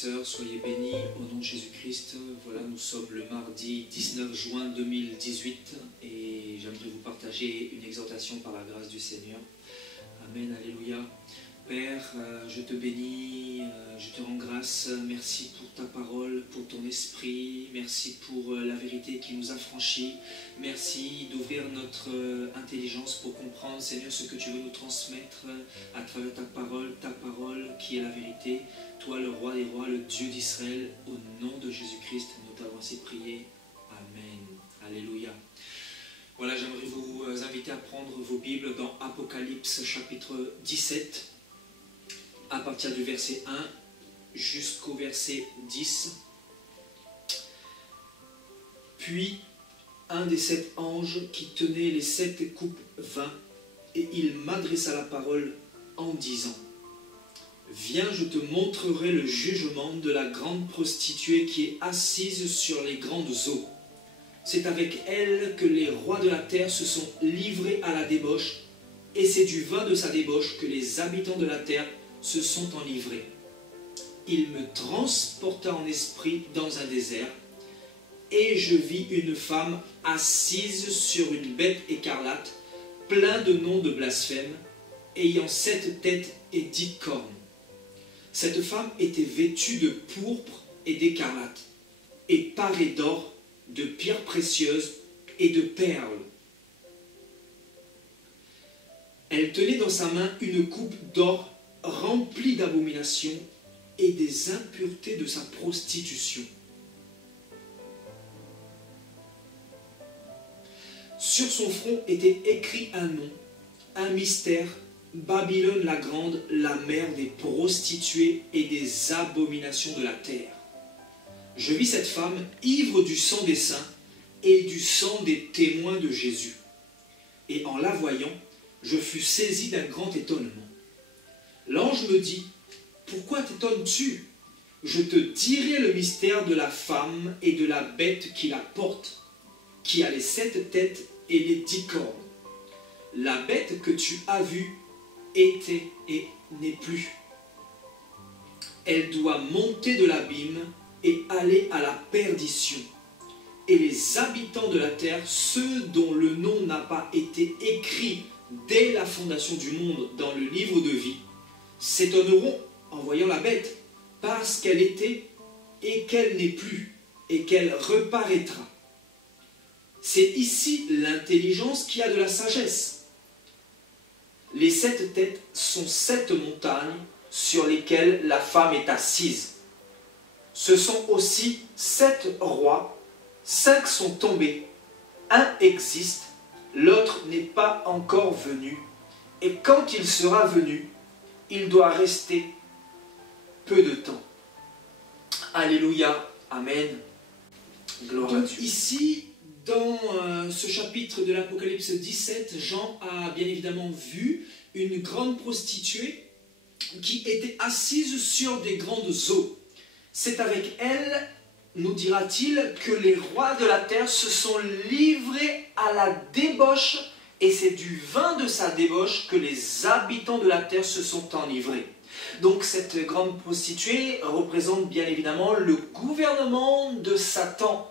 sœurs, soyez bénis au nom de Jésus-Christ. Voilà, nous sommes le mardi 19 juin 2018 et j'aimerais vous partager une exhortation par la grâce du Seigneur. Amen, alléluia. Père, je te bénis, je te rends grâce. Merci pour ta parole, pour ton esprit. Merci pour la vérité qui nous affranchit. Merci d'ouvrir notre intelligence pour comprendre, Seigneur, ce que tu veux nous transmettre à travers ta parole qui est la vérité. Toi, le roi des rois, le Dieu d'Israël, au nom de Jésus-Christ, nous t'avons ainsi prié. Amen. Alléluia. Voilà, j'aimerais vous inviter à prendre vos Bibles dans Apocalypse chapitre 17. À partir du verset 1 jusqu'au verset 10. Puis un des 7 anges qui tenait les 7 coupes vint, et il m'adressa la parole en disant: Viens, je te montrerai le jugement de la grande prostituée qui est assise sur les grandes eaux. C'est avec elle que les rois de la terre se sont livrés à la débauche, et c'est du vin de sa débauche que les habitants de la terre se sont enivrés. Il me transporta en esprit dans un désert, et je vis une femme assise sur une bête écarlate, plein de noms de blasphème, ayant 7 têtes et 10 cornes. Cette femme était vêtue de pourpre et d'écarlate, et parée d'or, de pierres précieuses et de perles. Elle tenait dans sa main une coupe d'or remplie d'abominations et des impuretés de sa prostitution. Sur son front était écrit un nom, un mystère: Babylone la grande, la mère des prostituées et des abominations de la terre. Je vis cette femme ivre du sang des saints et du sang des témoins de Jésus. Et en la voyant, je fus saisi d'un grand étonnement. L'ange me dit: Pourquoi t'étonnes-tu? Je te dirai le mystère de la femme et de la bête qui la porte, qui a les 7 têtes et les 10 cornes. La bête que tu as vue était et n'est plus. Elle doit monter de l'abîme et aller à la perdition. Et les habitants de la terre, ceux dont le nom n'a pas été écrit dès la fondation du monde dans le livre de vie, s'étonneront en voyant la bête, parce qu'elle était et qu'elle n'est plus, et qu'elle reparaîtra. C'est ici l'intelligence qui a de la sagesse. Les 7 têtes sont 7 montagnes sur lesquelles la femme est assise. Ce sont aussi 7 rois, 5 sont tombés, un existe, l'autre n'est pas encore venu, et quand il sera venu, il doit rester peu de temps. Alléluia, amen, gloire à Dieu. Ici, dans ce chapitre de l'Apocalypse 17, Jean a bien évidemment vu une grande prostituée qui était assise sur des grandes eaux. C'est avec elle, nous dira-t-il, que les rois de la terre se sont livrés à la débauche, et c'est du vin de sa débauche que les habitants de la terre se sont enivrés. Donc cette grande prostituée représente bien évidemment le gouvernement de Satan.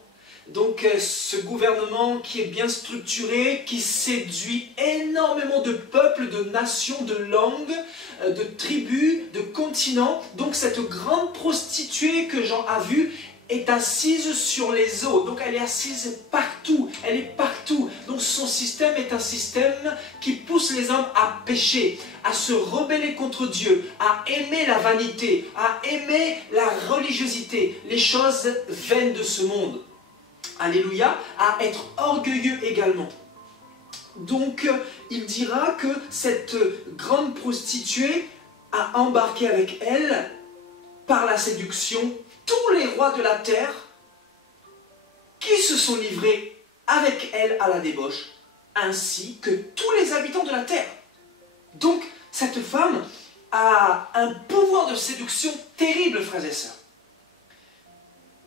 Donc ce gouvernement qui est bien structuré, qui séduit énormément de peuples, de nations, de langues, de tribus, de continents. Donc cette grande prostituée que Jean a vue est assise sur les eaux. Donc elle est assise partout, elle est partout. Donc son système est un système qui pousse les hommes à pécher, à se rebeller contre Dieu, à aimer la vanité, à aimer la religiosité, les choses vaines de ce monde. Alléluia, à être orgueilleux également. Donc, il dira que cette grande prostituée a embarqué avec elle, par la séduction, tous les rois de la terre qui se sont livrés avec elle à la débauche, ainsi que tous les habitants de la terre. Donc, cette femme a un pouvoir de séduction terrible, frères et sœurs.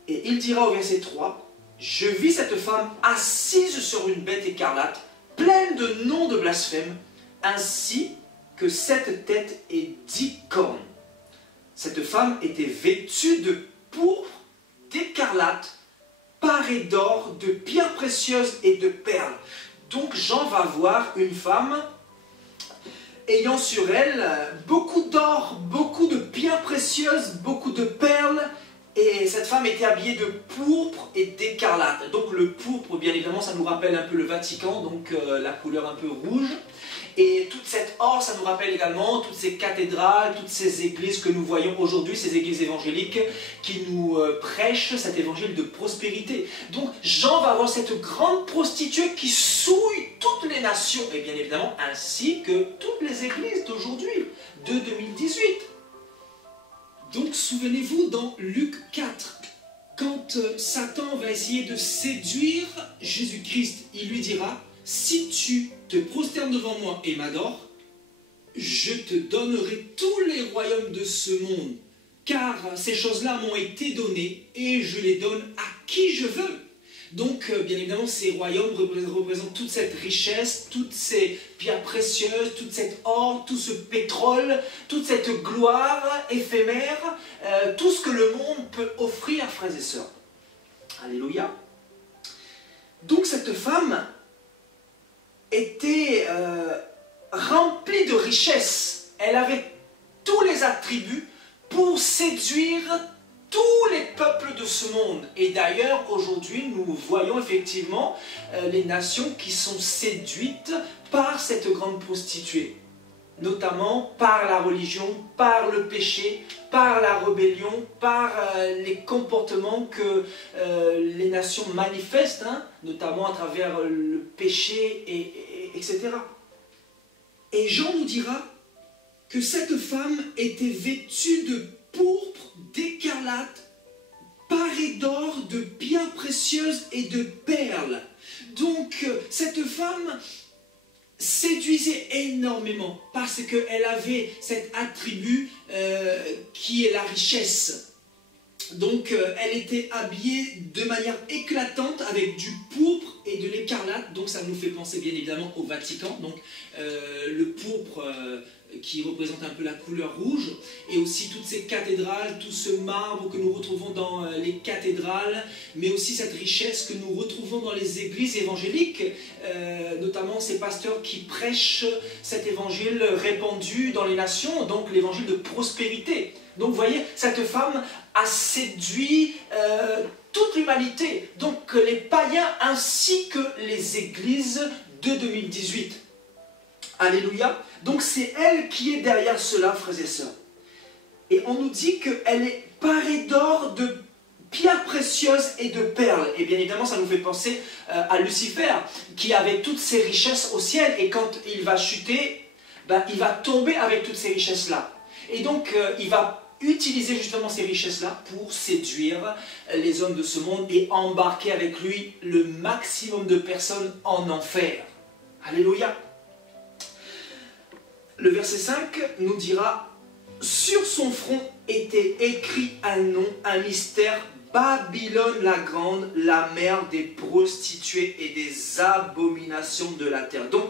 Et il dira au verset 3, « Je vis cette femme assise sur une bête écarlate, pleine de noms de blasphème, ainsi que 7 têtes et 10 cornes. » Cette femme était vêtue de pourpre, d'écarlate, parée d'or, de pierres précieuses et de perles. Donc Jean va voir une femme ayant sur elle beaucoup d'or, beaucoup de pierres précieuses, beaucoup de perles. Et cette femme était habillée de pourpre et d'écarlate. Donc le pourpre, bien évidemment, ça nous rappelle un peu le Vatican, donc la couleur un peu rouge. Et toute cette or, ça nous rappelle également toutes ces cathédrales, toutes ces églises que nous voyons aujourd'hui, ces églises évangéliques qui nous prêchent cet évangile de prospérité. Donc Jean va voir cette grande prostituée qui souille toutes les nations, et bien évidemment ainsi que toutes les églises d'aujourd'hui, de 2018. Donc souvenez-vous dans Luc 4, quand Satan va essayer de séduire Jésus-Christ, il lui dira « Si tu te prosternes devant moi et m'adores, je te donnerai tous les royaumes de ce monde, car ces choses-là m'ont été données et je les donne à qui je veux. » Donc, bien évidemment, ces royaumes représentent toute cette richesse, toutes ces pierres précieuses, toute cette or, tout ce pétrole, toute cette gloire éphémère, tout ce que le monde peut offrir, frères et sœurs. Alléluia. Donc, cette femme était remplie de richesses. Elle avait tous les attributs pour séduire tous les peuples de ce monde. Et d'ailleurs, aujourd'hui, nous voyons effectivement les nations qui sont séduites par cette grande prostituée. Notamment par la religion, par le péché, par la rébellion, par les comportements que les nations manifestent, hein, notamment à travers le péché, etc. Et Jean nous dira que cette femme était vêtue de pourpre, d'écarlate, parée d'or, de pierres précieuses et de perles. Donc cette femme séduisait énormément parce qu'elle avait cet attribut qui est la richesse. Donc elle était habillée de manière éclatante avec du pourpre et de l'écarlate. Donc ça nous fait penser bien évidemment au Vatican. Donc le pourpre qui représente un peu la couleur rouge, et aussi toutes ces cathédrales, tout ce marbre que nous retrouvons dans les cathédrales, mais aussi cette richesse que nous retrouvons dans les églises évangéliques, notamment ces pasteurs qui prêchent cet évangile répandu dans les nations, donc l'évangile de prospérité. Donc vous voyez, cette femme a séduit toute l'humanité, donc les païens ainsi que les églises de 2018. Alléluia. Donc c'est elle qui est derrière cela, frères et sœurs. Et on nous dit qu'elle est parée d'or, de pierres précieuses et de perles. Et bien évidemment, ça nous fait penser à Lucifer, qui avait toutes ses richesses au ciel. Et quand il va chuter, ben, il va tomber avec toutes ces richesses-là. Et donc, il va utiliser justement ces richesses-là pour séduire les hommes de ce monde et embarquer avec lui le maximum de personnes en enfer. Alléluia. Le verset 5 nous dira « Sur son front était écrit un nom, un mystère, Babylone la grande, la mère des prostituées et des abominations de la terre. » Donc,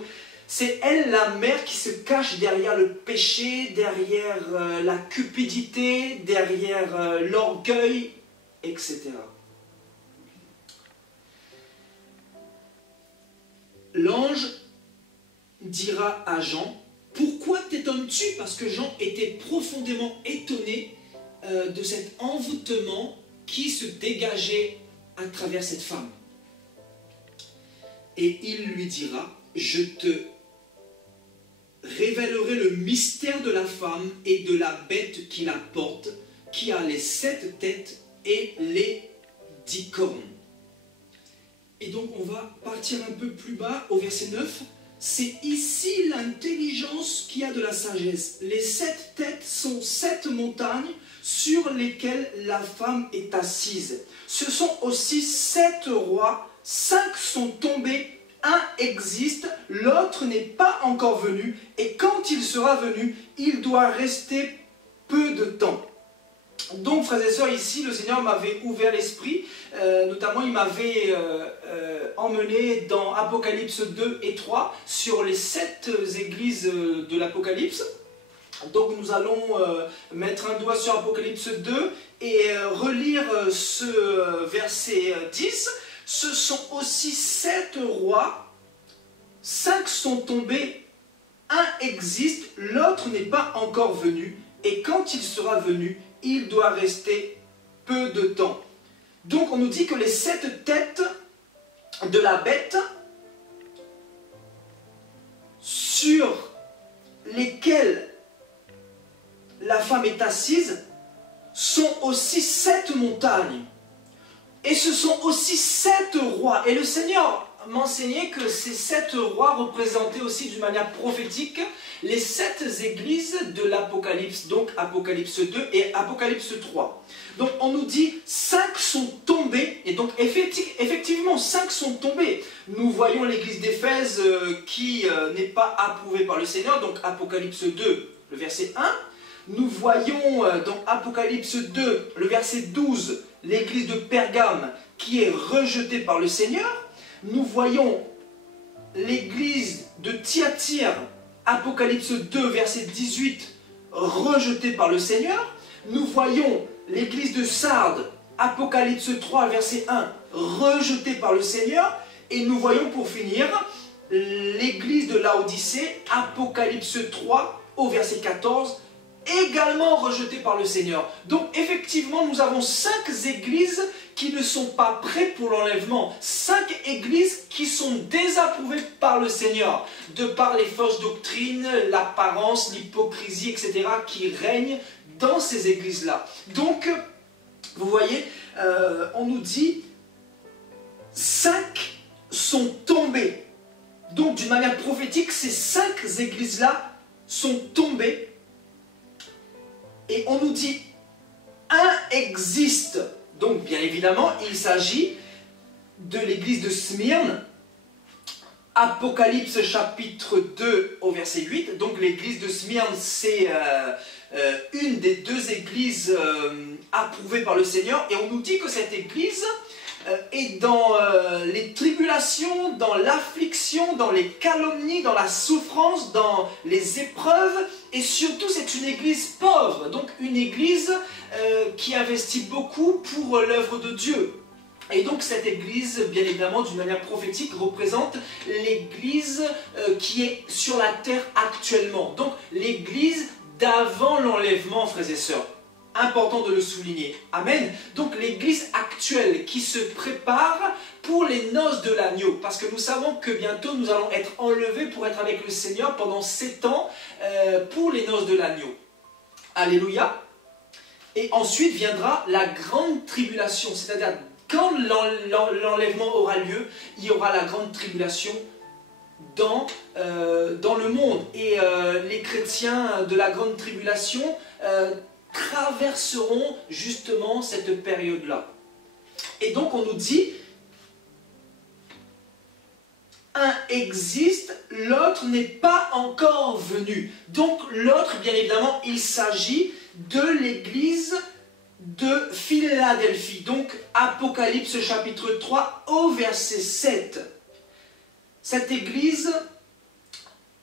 c'est elle, la mère, qui se cache derrière le péché, derrière la cupidité, derrière l'orgueil, etc. L'ange dira à Jean, « Pourquoi t'étonnes-tu » Parce que Jean était profondément étonné de cet envoûtement qui se dégageait à travers cette femme. Et il lui dira, « Je te révélerai le mystère de la femme et de la bête qui la porte, qui a les 7 têtes et les 10 cornes. » Et donc on va partir un peu plus bas au verset 9. C'est ici l'intelligence qui a de la sagesse. Les 7 têtes sont 7 montagnes sur lesquelles la femme est assise. Ce sont aussi 7 rois, 5 sont tombés, un existe, l'autre n'est pas encore venu, et quand il sera venu, il doit rester peu de temps. Donc, frères et sœurs, ici, le Seigneur m'avait ouvert l'esprit, notamment il m'avait emmené dans Apocalypse 2 et 3 sur les 7 églises de l'Apocalypse, Donc nous allons mettre un doigt sur Apocalypse 2 et relire ce verset 10. Ce sont aussi 7 rois, 5 sont tombés, un existe, l'autre n'est pas encore venu, et quand il sera venu, il doit rester peu de temps. Donc on nous dit que les 7 têtes de la bête sur lesquelles la femme est assise sont aussi 7 montagnes. Et ce sont aussi 7 rois. Et le Seigneur m'enseignait que ces 7 rois représentaient aussi d'une manière prophétique les 7 églises de l'Apocalypse. Donc Apocalypse 2 et Apocalypse 3. Donc on nous dit 5 sont tombés. Et donc effectivement 5 sont tombés. Nous voyons l'église d'Éphèse qui n'est pas approuvée par le Seigneur. Donc Apocalypse 2, le verset 1. Nous voyons dans Apocalypse 2, le verset 12, l'église de Pergame qui est rejetée par le Seigneur. Nous voyons l'église de Thyatire, Apocalypse 2, verset 18, rejetée par le Seigneur. Nous voyons l'église de Sardes, Apocalypse 3, verset 1, rejetée par le Seigneur. Et nous voyons pour finir l'église de Laodicée, Apocalypse 3, au verset 14, également rejetée par le Seigneur. Donc effectivement, nous avons 5 églises qui ne sont pas prêtes pour l'enlèvement. 5 églises qui sont désapprouvées par le Seigneur, de par les fausses doctrines, l'apparence, l'hypocrisie, etc., qui règnent dans ces églises-là. Donc, vous voyez, on nous dit 5 sont tombées. Donc, d'une manière prophétique, ces 5 églises-là sont tombées. Et on nous dit, un existe. Donc, bien évidemment, il s'agit de l'église de Smyrne, Apocalypse chapitre 2 au verset 8. Donc, l'église de Smyrne, c'est une des 2 églises approuvées par le Seigneur. Et on nous dit que cette église est dans les tribulations, dans l'affliction, dans les calomnies, dans la souffrance, dans les épreuves. Et surtout, c'est une église pauvre, donc une église qui investit beaucoup pour l'œuvre de Dieu. Et donc cette église, bien évidemment, d'une manière prophétique, représente l'église qui est sur la terre actuellement. Donc l'église d'avant l'enlèvement, frères et sœurs. Important de le souligner. Amen. Donc l'église actuelle qui se prépare pour les noces de l'agneau. Parce que nous savons que bientôt nous allons être enlevés pour être avec le Seigneur pendant 7 ans pour les noces de l'agneau. Alléluia. Et ensuite viendra la grande tribulation. C'est-à-dire quand l'enlèvement aura lieu, il y aura la grande tribulation dans le monde. Et les chrétiens de la grande tribulation traverseront justement cette période-là. Et donc on nous dit, un existe, l'autre n'est pas encore venu. Donc l'autre, bien évidemment, il s'agit de l'église de Philadelphie. Donc Apocalypse chapitre 3 au verset 7. Cette église,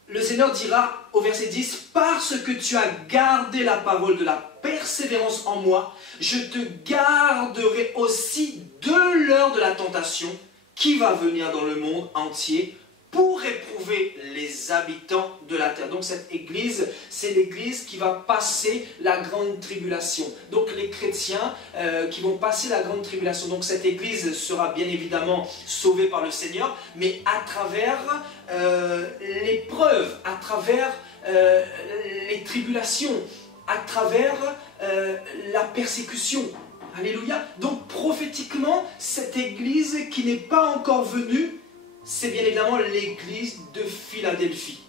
le Seigneur dira au verset 10, « Parce que tu as gardé la parole de la persévérance en moi, je te garderai aussi de l'heure de la tentation qui va venir dans le monde entier pour éprouver les habitants de la terre. » Donc cette église, c'est l'église qui va passer la grande tribulation. Donc les chrétiens qui vont passer la grande tribulation. Donc cette église sera bien évidemment sauvée par le Seigneur, mais à travers l'épreuve, à travers les tribulations, à travers la persécution. Alléluia. Donc prophétiquement, cette église qui n'est pas encore venue, c'est bien évidemment l'église de Philadelphie.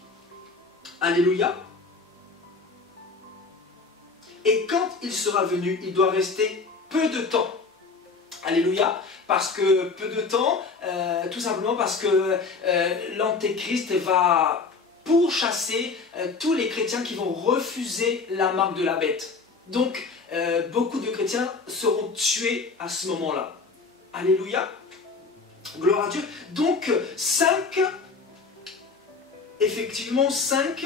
Alléluia. Et quand il sera venu, il doit rester peu de temps. Alléluia. Parce que peu de temps, tout simplement parce que l'Antéchrist va pourchasser tous les chrétiens qui vont refuser la marque de la bête. Donc, beaucoup de chrétiens seront tués à ce moment-là. Alléluia. Gloire à Dieu. Donc, 5, effectivement, 5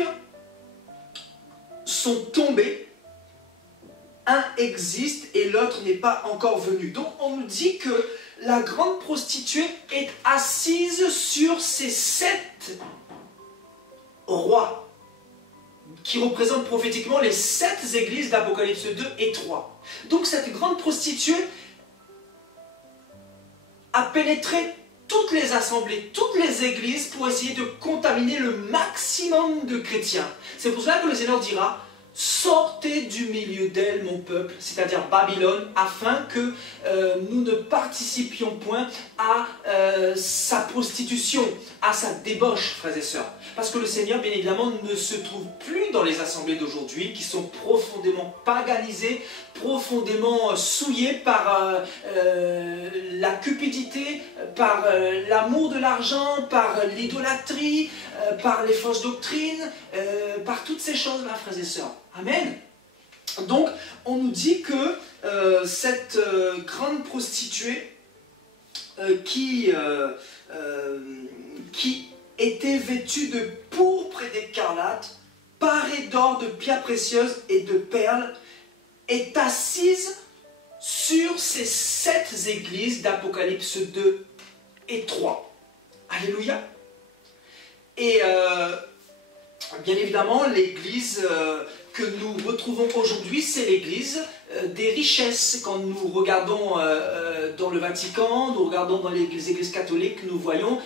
sont tombés, un existe et l'autre n'est pas encore venu. Donc on nous dit que la grande prostituée est assise sur ces 7 rois, qui représentent prophétiquement les 7 églises d'Apocalypse 2 et 3. Donc cette grande prostituée a pénétré toutes les assemblées, toutes les églises pour essayer de contaminer le maximum de chrétiens. C'est pour cela que le Seigneur dira: sortez du milieu d'elle, mon peuple, c'est-à-dire Babylone, afin que nous ne participions point à sa prostitution, à sa débauche, frères et sœurs. Parce que le Seigneur, bien évidemment, ne se trouve plus dans les assemblées d'aujourd'hui, qui sont profondément paganisées, profondément souillées par la cupidité, par l'amour de l'argent, par l'idolâtrie, par les fausses doctrines, par toutes ces choses-là, frères et sœurs. Amen. Donc, on nous dit que cette grande prostituée qui était vêtue de pourpre et d'écarlate, parée d'or, de pierres précieuses et de perles, est assise sur ces 7 églises d'Apocalypse 2 et 3. Alléluia. Et bien évidemment, l'église que nous retrouvons aujourd'hui, c'est l'église des richesses. Quand nous regardons dans le Vatican, nous regardons dans les églises catholiques, nous voyons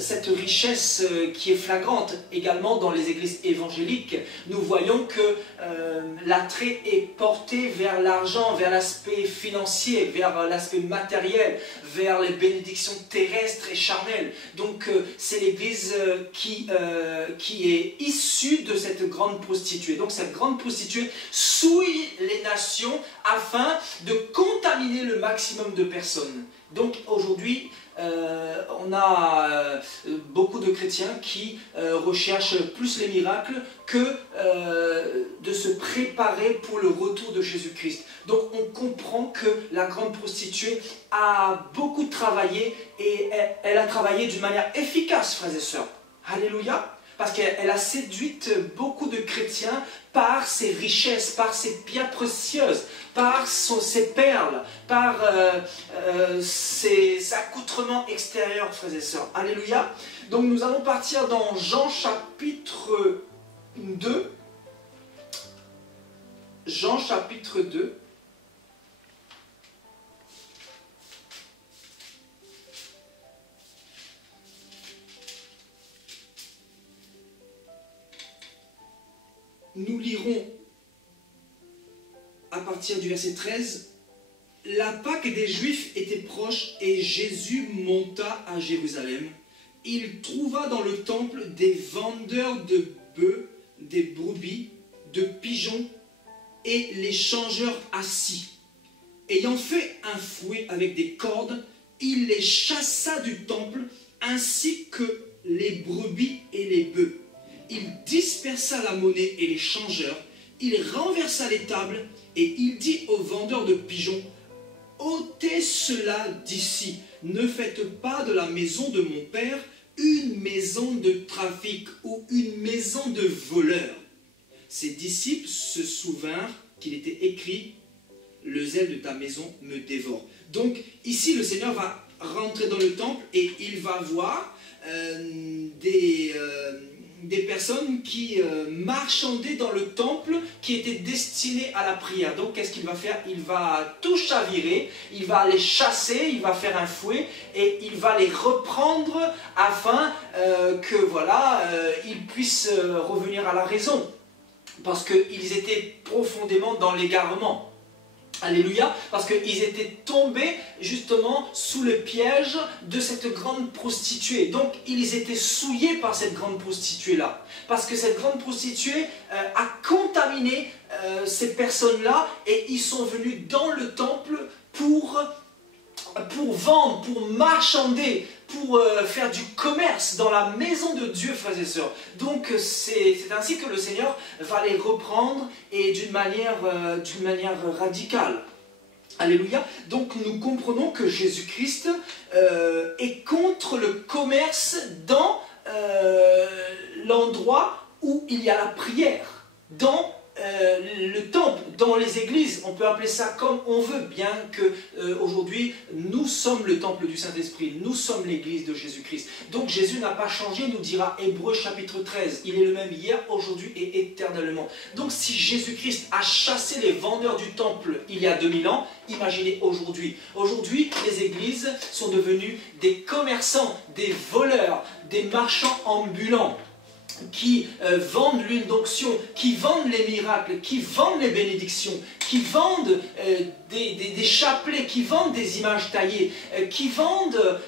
cette richesse qui est flagrante. Également dans les églises évangéliques, nous voyons que l'attrait est porté vers l'argent, vers l'aspect financier, vers l'aspect matériel, vers les bénédictions terrestres et charnelles. Donc c'est l'église qui est issue de cette grande prostituée. Donc cette grande prostituée souille les nations afin de contaminer le maximum de personnes. Donc aujourd'hui, on a beaucoup de chrétiens qui recherchent plus les miracles que de se préparer pour le retour de Jésus-Christ. Donc on comprend que la grande prostituée a beaucoup travaillé et elle a travaillé d'une manière efficace, frères et sœurs. Alléluia. Parce qu'elle a séduit beaucoup de chrétiens par ses richesses, par ses pierres précieuses, par ses perles, par ses accoutrements extérieurs, frères et sœurs. Alléluia. Donc nous allons partir dans Jean chapitre 2. Jean chapitre 2. Nous lirons à partir du verset 13. La Pâque des Juifs était proche et Jésus monta à Jérusalem. Il trouva dans le temple des vendeurs de bœufs, des brebis, de pigeons et les changeurs assis. Ayant fait un fouet avec des cordes, il les chassa du temple ainsi que les brebis et les bœufs. Il dispersa la monnaie et les changeurs, il renversa les tables et il dit aux vendeurs de pigeons: ôtez cela d'ici, ne faites pas de la maison de mon père une maison de trafic ou une maison de voleurs. Ses disciples se souvinrent qu'il était écrit: le zèle de ta maison me dévore. Donc ici le Seigneur va rentrer dans le temple et il va voir des personnes qui marchandaient dans le temple qui étaient destinées à la prière. Donc qu'est-ce qu'il va faire? Il va tout chavirer, il va les chasser, il va faire un fouet et il va les reprendre afin que voilà, ils puissent revenir à la raison. Parce qu'ils étaient profondément dans l'égarement. Alléluia, parce qu'ils étaient tombés justement sous le piège de cette grande prostituée. Donc ils étaient souillés par cette grande prostituée-là. Parce que cette grande prostituée a contaminé ces personnes-là et ils sont venus dans le temple pour vendre, pour marchander, pour faire du commerce dans la maison de Dieu, frères et sœurs. Donc c'est ainsi que le Seigneur va les reprendre et d'une manière radicale. Alléluia. Donc nous comprenons que Jésus-Christ est contre le commerce dans l'endroit où il y a la prière, dans le temple, dans les églises, on peut appeler ça comme on veut, bien que aujourd'hui nous sommes le temple du Saint-Esprit, nous sommes l'église de Jésus-Christ. Donc Jésus n'a pas changé, nous dira Hébreux chapitre 13, il est le même hier, aujourd'hui et éternellement. Donc si Jésus-Christ a chassé les vendeurs du temple il y a 2000 ans, imaginez aujourd'hui. Aujourd'hui, les églises sont devenues des commerçants, des voleurs, des marchands ambulants, qui vendent l'huile d'onction, qui vendent les miracles, qui vendent les bénédictions, qui vendent des chapelets, qui vendent des images taillées, qui vendent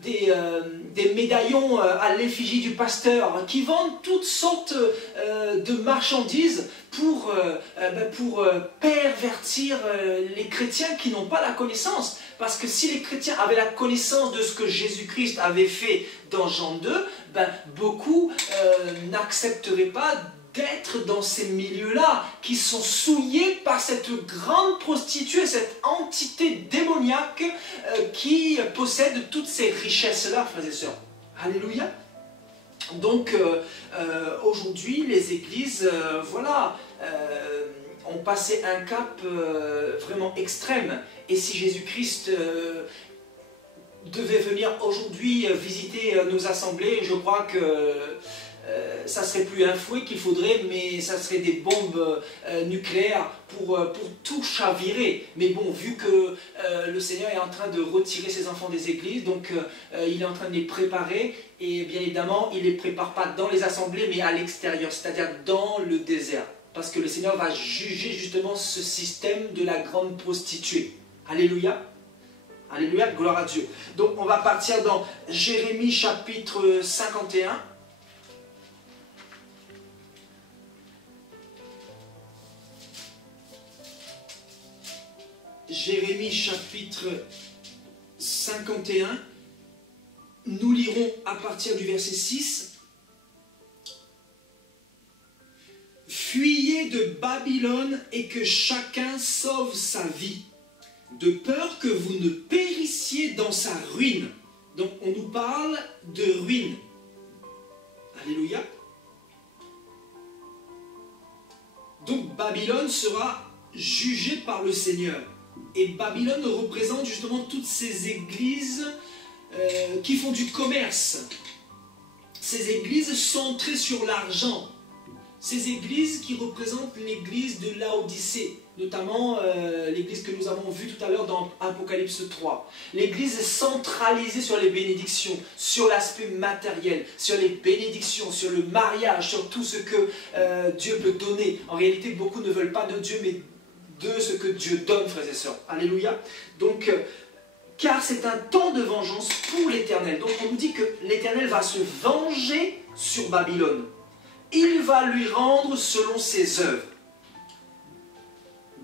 des médaillons à l'effigie du pasteur, qui vendent toutes sortes de marchandises pour pervertir les chrétiens qui n'ont pas la connaissance. Parce que si les chrétiens avaient la connaissance de ce que Jésus-Christ avait fait dans Jean 2, beaucoup n'accepteraient pas d'être dans ces milieux-là, qui sont souillés par cette grande prostituée, cette entité démoniaque qui possède toutes ces richesses-là, frères et sœurs. Alléluia. Donc aujourd'hui, les églises, ont passé un cap vraiment extrême. Et si Jésus-Christ devait venir aujourd'hui visiter nos assemblées, je crois que ça serait plus un fouet qu'il faudrait, mais ça serait des bombes nucléaires pour tout chavirer. Mais bon, vu que le Seigneur est en train de retirer ses enfants des églises, donc il est en train de les préparer, et bien évidemment, il ne les prépare pas dans les assemblées, mais à l'extérieur, c'est-à-dire dans le désert. Parce que le Seigneur va juger justement ce système de la grande prostituée. Alléluia. Alléluia, gloire à Dieu. Donc on va partir dans Jérémie chapitre 51. Jérémie chapitre 51. Nous lirons à partir du verset 6. Fuyez de Babylone et que chacun sauve sa vie, de peur que vous ne périssiez dans sa ruine. Donc on nous parle de ruine. Alléluia. Donc Babylone sera jugée par le Seigneur. Et Babylone représente justement toutes ces églises qui font du commerce. Ces églises centrées sur l'argent. Ces églises qui représentent l'église de Laodicée, notamment l'église que nous avons vue tout à l'heure dans Apocalypse 3. L'église est centralisée sur les bénédictions, sur l'aspect matériel, sur les bénédictions, sur le mariage, sur tout ce que Dieu peut donner. En réalité, beaucoup ne veulent pas de Dieu, mais de ce que Dieu donne, frères et sœurs. Alléluia. Donc, car c'est un temps de vengeance pour l'Éternel. Donc on nous dit que l'Éternel va se venger sur Babylone. Il va lui rendre selon ses œuvres.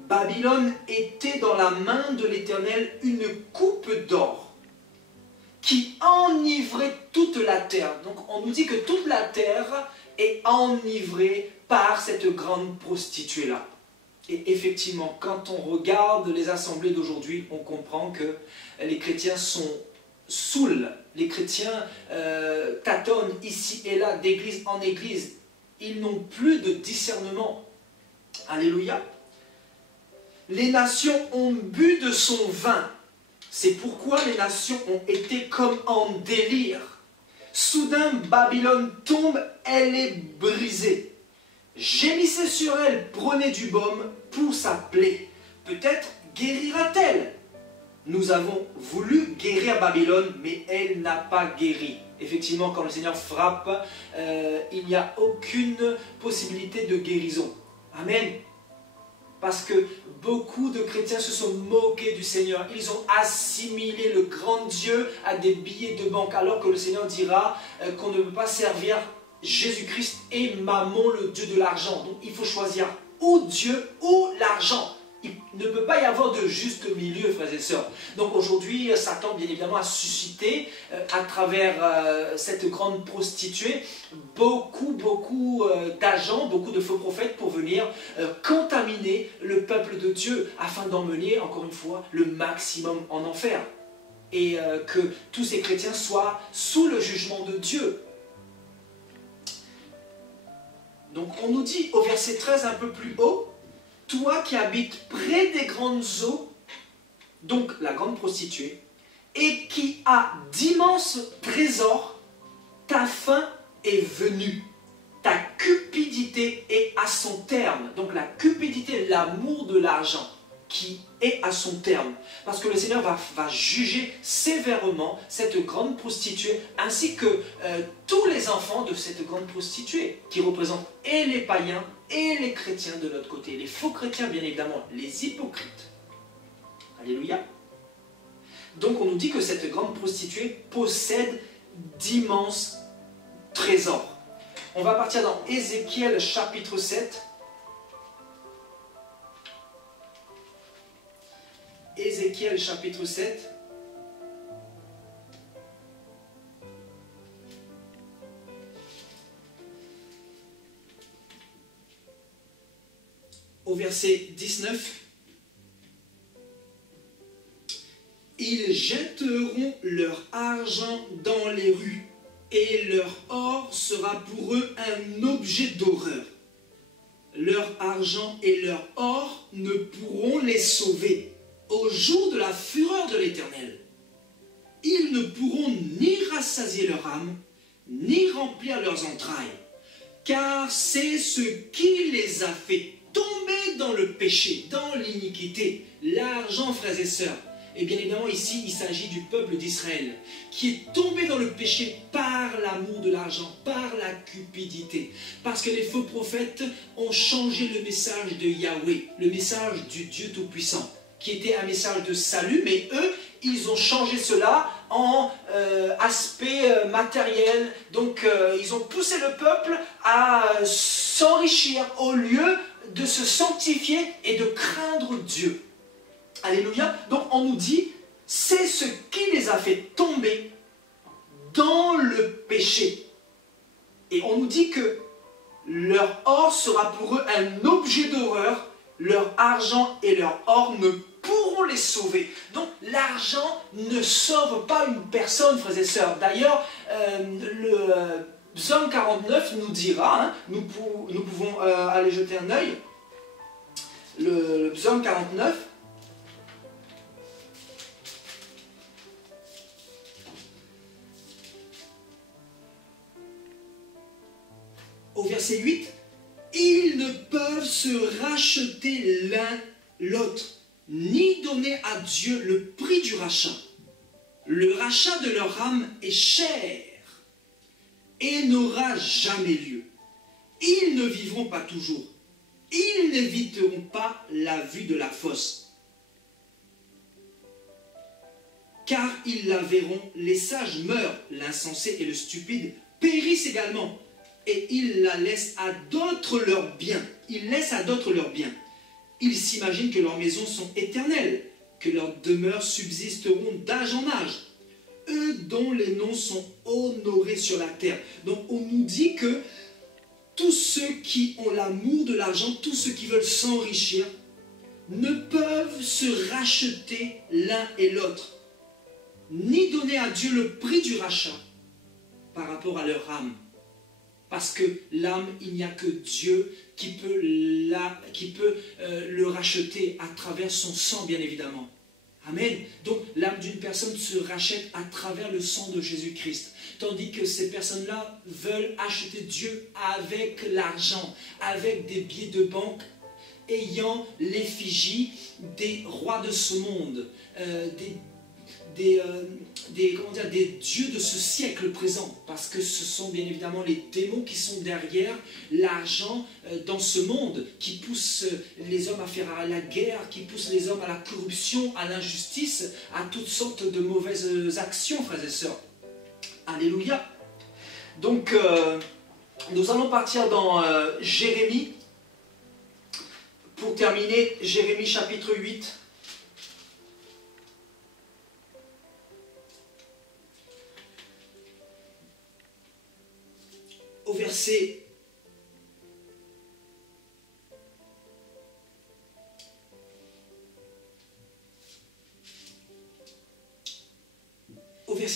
Babylone était dans la main de l'Éternel une coupe d'or qui enivrait toute la terre. Donc on nous dit que toute la terre est enivrée par cette grande prostituée-là. Et effectivement, quand on regarde les assemblées d'aujourd'hui, on comprend que les chrétiens sont saouls. Les chrétiens tâtonnent ici et là, d'église en église. Ils n'ont plus de discernement. Alléluia. Les nations ont bu de son vin. C'est pourquoi les nations ont été comme en délire. Soudain, Babylone tombe, elle est brisée. Gémissez sur elle, prenez du baume pour sa plaie. Peut-être guérira-t-elle. Nous avons voulu guérir Babylone, mais elle n'a pas guéri. Effectivement, quand le Seigneur frappe, il n'y a aucune possibilité de guérison. Amen. Parce que beaucoup de chrétiens se sont moqués du Seigneur. Ils ont assimilé le grand Dieu à des billets de banque, alors que le Seigneur dira qu'on ne peut pas servir Jésus-Christ et Mammon, le Dieu de l'argent. Donc il faut choisir ou Dieu ou l'argent. Il ne peut pas y avoir de juste milieu, frères et sœurs. Donc aujourd'hui, Satan, bien évidemment, a suscité, à travers cette grande prostituée, beaucoup d'agents, beaucoup de faux prophètes pour venir contaminer le peuple de Dieu, afin d'emmener, encore une fois, le maximum en enfer. Et que tous ces chrétiens soient sous le jugement de Dieu. Donc on nous dit au verset 13 un peu plus haut, « Toi qui habites près des grandes eaux, donc la grande prostituée, et qui a d'immenses trésors, ta fin est venue, ta cupidité est à son terme. » Donc la cupidité, l'amour de l'argent qui est à son terme. Parce que le Seigneur va juger sévèrement cette grande prostituée, ainsi que tous les enfants de cette grande prostituée, qui représentent et les païens et les chrétiens de l'autre côté. Les faux chrétiens, bien évidemment, les hypocrites. Alléluia. Donc on nous dit que cette grande prostituée possède d'immenses trésors. On va partir dans Ézéchiel chapitre 7. Ézéchiel chapitre 7. Au verset 19. Ils jetteront leur argent dans les rues, et leur or sera pour eux un objet d'horreur. Leur argent et leur or ne pourront les sauver au jour de la fureur de l'Éternel. Ils ne pourront ni rassasier leur âme, ni remplir leurs entrailles, car c'est ce qui les a fait tomber dans le péché, dans l'iniquité. L'argent, frères et sœurs, et bien évidemment ici il s'agit du peuple d'Israël qui est tombé dans le péché par l'amour de l'argent, par la cupidité. Parce que les faux prophètes ont changé le message de Yahweh, le message du Dieu Tout-Puissant, qui était un message de salut, mais eux, ils ont changé cela en aspect matériel. Donc ils ont poussé le peuple à s'enrichir au lieu de se sanctifier et de craindre Dieu. Alléluia. Donc on nous dit, c'est ce qui les a fait tomber dans le péché. Et on nous dit que leur or sera pour eux un objet d'horreur, leur argent et leur or ne pourront les sauver. Donc l'argent ne sauve pas une personne, frères et sœurs. D'ailleurs, le Psaume 49 nous dira, hein, nous pouvons aller jeter un œil, le Psaume 49, au verset 8, ils ne peuvent se racheter l'un l'autre, ni donner à Dieu le prix du rachat. Le rachat de leur âme est cher et n'aura jamais lieu. Ils ne vivront pas toujours. Ils n'éviteront pas la vue de la fosse. Car ils la verront, les sages meurent, l'insensé et le stupide périssent également. Et ils la laissent à d'autres leurs biens. Ils laissent à d'autres leurs biens. Ils s'imaginent que leurs maisons sont éternelles, que leurs demeures subsisteront d'âge en âge. Eux dont les noms sont honorés sur la terre. Donc on nous dit que tous ceux qui ont l'amour de l'argent, tous ceux qui veulent s'enrichir, ne peuvent se racheter l'un et l'autre, ni donner à Dieu le prix du rachat par rapport à leur âme. Parce que l'âme, il n'y a que Dieu qui peut le racheter à travers son sang, bien évidemment. Amen. Donc l'âme d'une personne se rachète à travers le sang de Jésus-Christ. Tandis que ces personnes-là veulent acheter Dieu avec l'argent, avec des billets de banque, ayant l'effigie des rois de ce monde, des dieux de ce siècle présent, parce que ce sont bien évidemment les démons qui sont derrière l'argent dans ce monde, qui poussent les hommes à faire la guerre, qui poussent les hommes à la corruption, à l'injustice, à toutes sortes de mauvaises actions, frères et sœurs. Alléluia. Donc nous allons partir dans Jérémie, pour terminer, Jérémie chapitre 8. Au verset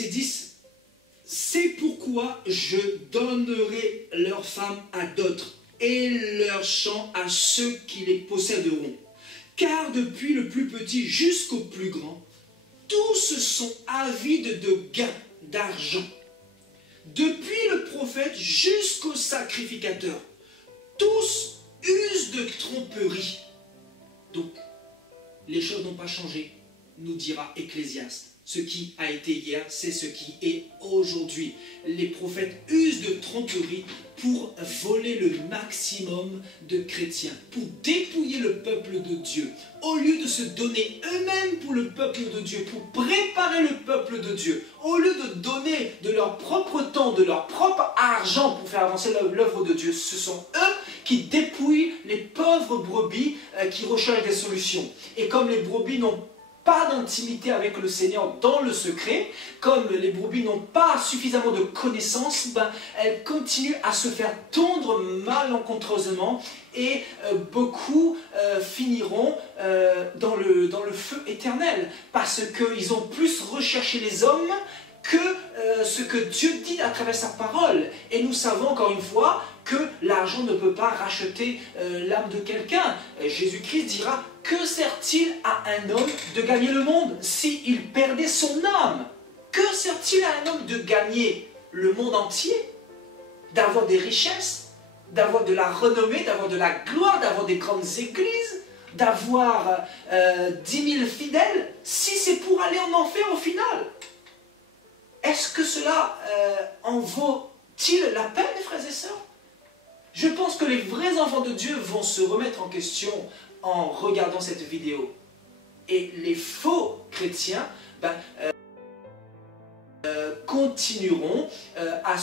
10, c'est pourquoi je donnerai leurs femmes à d'autres, et leurs champs à ceux qui les posséderont. Car depuis le plus petit jusqu'au plus grand, tous sont avides de gains d'argent. Depuis le prophète jusqu'au sacrificateur, tous usent de tromperie. Donc, les choses n'ont pas changé, nous dira Ecclésiaste. Ce qui a été hier, c'est ce qui est aujourd'hui. Les prophètes usent de tromperie pour voler le maximum de chrétiens, pour dépouiller le peuple de Dieu. Au lieu de se donner eux-mêmes pour le peuple de Dieu, pour préparer le peuple de Dieu, au lieu de donner de leur propre temps, de leur propre argent pour faire avancer l'œuvre de Dieu, ce sont eux qui dépouillent les pauvres brebis qui recherchent des solutions. Et comme les brebis n'ont pas d'intimité avec le Seigneur dans le secret, comme les brebis n'ont pas suffisamment de connaissances, elles continuent à se faire tondre malencontreusement et beaucoup finiront dans le feu éternel parce qu'ils ont plus recherché les hommes que ce que Dieu dit à travers sa parole. Et nous savons encore une fois que l'argent ne peut pas racheter l'âme de quelqu'un. Jésus-Christ dira: que sert-il à un homme de gagner le monde s'il perdait son âme? Que sert-il à un homme de gagner le monde entier, d'avoir des richesses, d'avoir de la renommée, d'avoir de la gloire, d'avoir des grandes églises, d'avoir 10 000 fidèles, si c'est pour aller en enfer au final? Est-ce que cela en vaut-il la peine, frères et sœurs? Je pense que les vrais enfants de Dieu vont se remettre en question en regardant cette vidéo. Et les faux chrétiens continueront à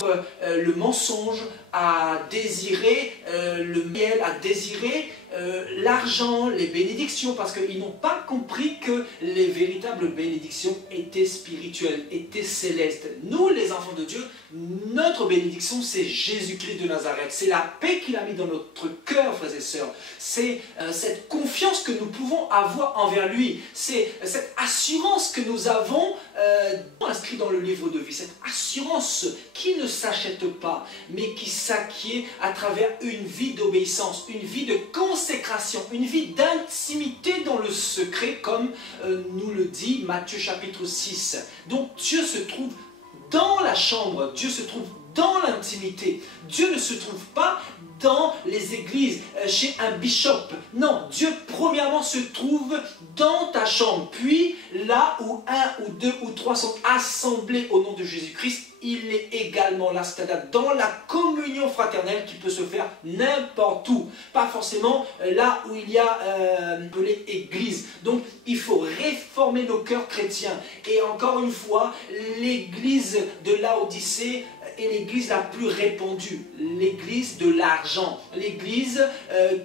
le mensonge, à désirer le miel, à désirer l'argent, les bénédictions, parce qu'ils n'ont pas compris que les véritables bénédictions étaient spirituelles, étaient célestes. Nous, les enfants de Dieu, notre bénédiction, c'est Jésus-Christ de Nazareth. C'est la paix qu'il a mis dans notre cœur, frères et sœurs. C'est cette confiance que nous pouvons avoir envers lui. C'est cette assurance que nous avons inscrite dans le livre de vie. Cette assurance qui ne s'achète pas, mais qui s'acquiert à travers une vie d'obéissance, une vie de consécration, une vie d'intimité dans le secret, comme nous le dit Matthieu chapitre 6. Donc Dieu se trouve dans la chambre, Dieu se trouve dans l'intimité. Dieu ne se trouve pas dans les églises, chez un bishop. Non, Dieu premièrement se trouve dans ta chambre. Puis là où un ou deux ou trois sont assemblés au nom de Jésus-Christ, il est également là, c'est-à-dire dans la communion fraternelle qui peut se faire n'importe où. Pas forcément là où il y a appelé église. Donc il faut réformer nos cœurs chrétiens. Et encore une fois, l'église de Laodicée est l'église la plus répandue, l'église de l'argent, l'église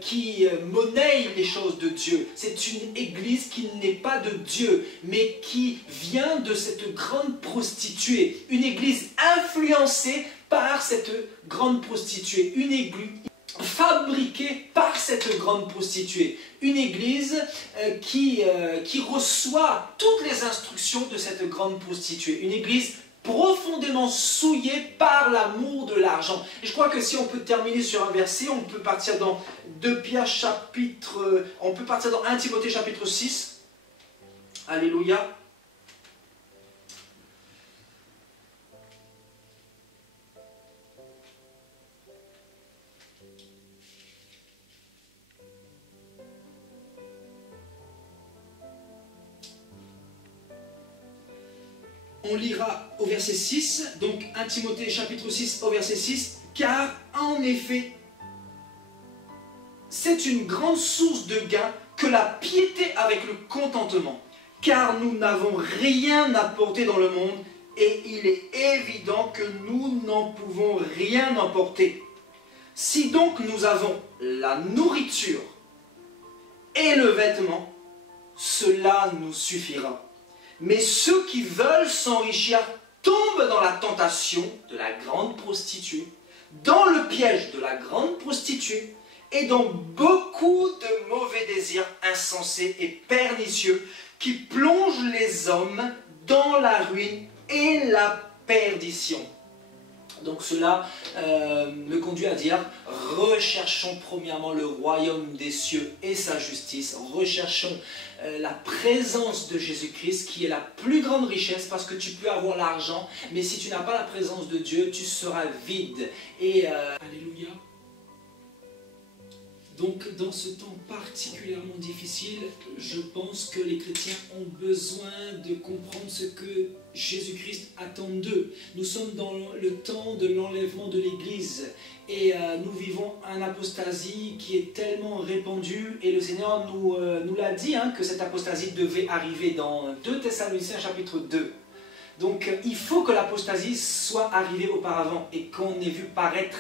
qui monnaie les choses de Dieu. C'est une église qui n'est pas de Dieu, mais qui vient de cette grande prostituée, une église influencée par cette grande prostituée, une église fabriquée par cette grande prostituée, une église qui reçoit toutes les instructions de cette grande prostituée, une église profondément souillé par l'amour de l'argent. Et je crois que si on peut terminer sur un verset, on peut partir dans 2 Pierre chapitre, on peut partir dans 1 Timothée chapitre 6. Alléluia. On lira au verset 6, donc 1 Timothée chapitre 6 au verset 6, car en effet, c'est une grande source de gain que la piété avec le contentement, car nous n'avons rien apporté dans le monde et il est évident que nous n'en pouvons rien emporter. Si donc nous avons la nourriture et le vêtement, cela nous suffira. Mais ceux qui veulent s'enrichir tombent dans la tentation de la grande prostituée, dans le piège de la grande prostituée et dans beaucoup de mauvais désirs insensés et pernicieux qui plongent les hommes dans la ruine et la perdition. Donc cela me conduit à dire, recherchons premièrement le royaume des cieux et sa justice, recherchons la présence de Jésus-Christ qui est la plus grande richesse, parce que tu peux avoir l'argent, mais si tu n'as pas la présence de Dieu, tu seras vide. Et alléluia. Donc dans ce temps particulièrement difficile, je pense que les chrétiens ont besoin de comprendre ce que Jésus-Christ attend d'eux. Nous sommes dans le temps de l'enlèvement de l'Église et nous vivons une apostasie qui est tellement répandue, et le Seigneur nous l'a dit, hein, que cette apostasie devait arriver dans 2 Thessaloniciens chapitre 2. Donc il faut que l'apostasie soit arrivée auparavant et qu'on ait vu paraître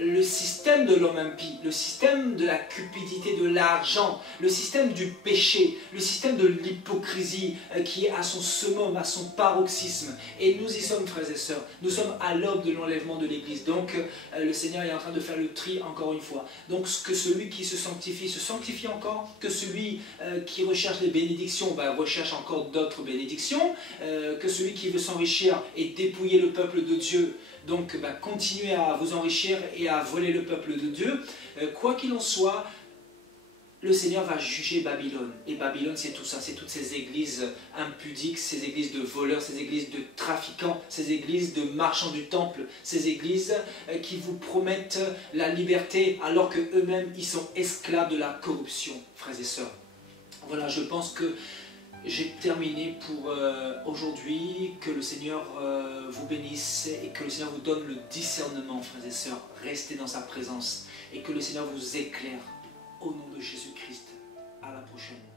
le système de l'homme impie, le système de la cupidité, de l'argent, le système du péché, le système de l'hypocrisie qui est à son summum, à son paroxysme. Et nous y sommes, frères et sœurs. Nous sommes à l'aube de l'enlèvement de l'Église. Donc le Seigneur est en train de faire le tri encore une fois. Donc que celui qui se sanctifie encore, que celui qui recherche les bénédictions, recherche encore d'autres bénédictions, que celui qui veut s'enrichir et dépouiller le peuple de Dieu, donc continuez à vous enrichir et à voler le peuple de Dieu. Quoi qu'il en soit, le Seigneur va juger Babylone. Et Babylone, c'est tout ça, c'est toutes ces églises impudiques, ces églises de voleurs, ces églises de trafiquants, ces églises de marchands du temple, ces églises qui vous promettent la liberté alors qu'eux-mêmes, ils sont esclaves de la corruption, frères et sœurs. Voilà, je pense que j'ai terminé pour aujourd'hui. Que le Seigneur vous bénisse et que le Seigneur vous donne le discernement, frères et sœurs. Restez dans sa présence et que le Seigneur vous éclaire. Au nom de Jésus-Christ. À la prochaine.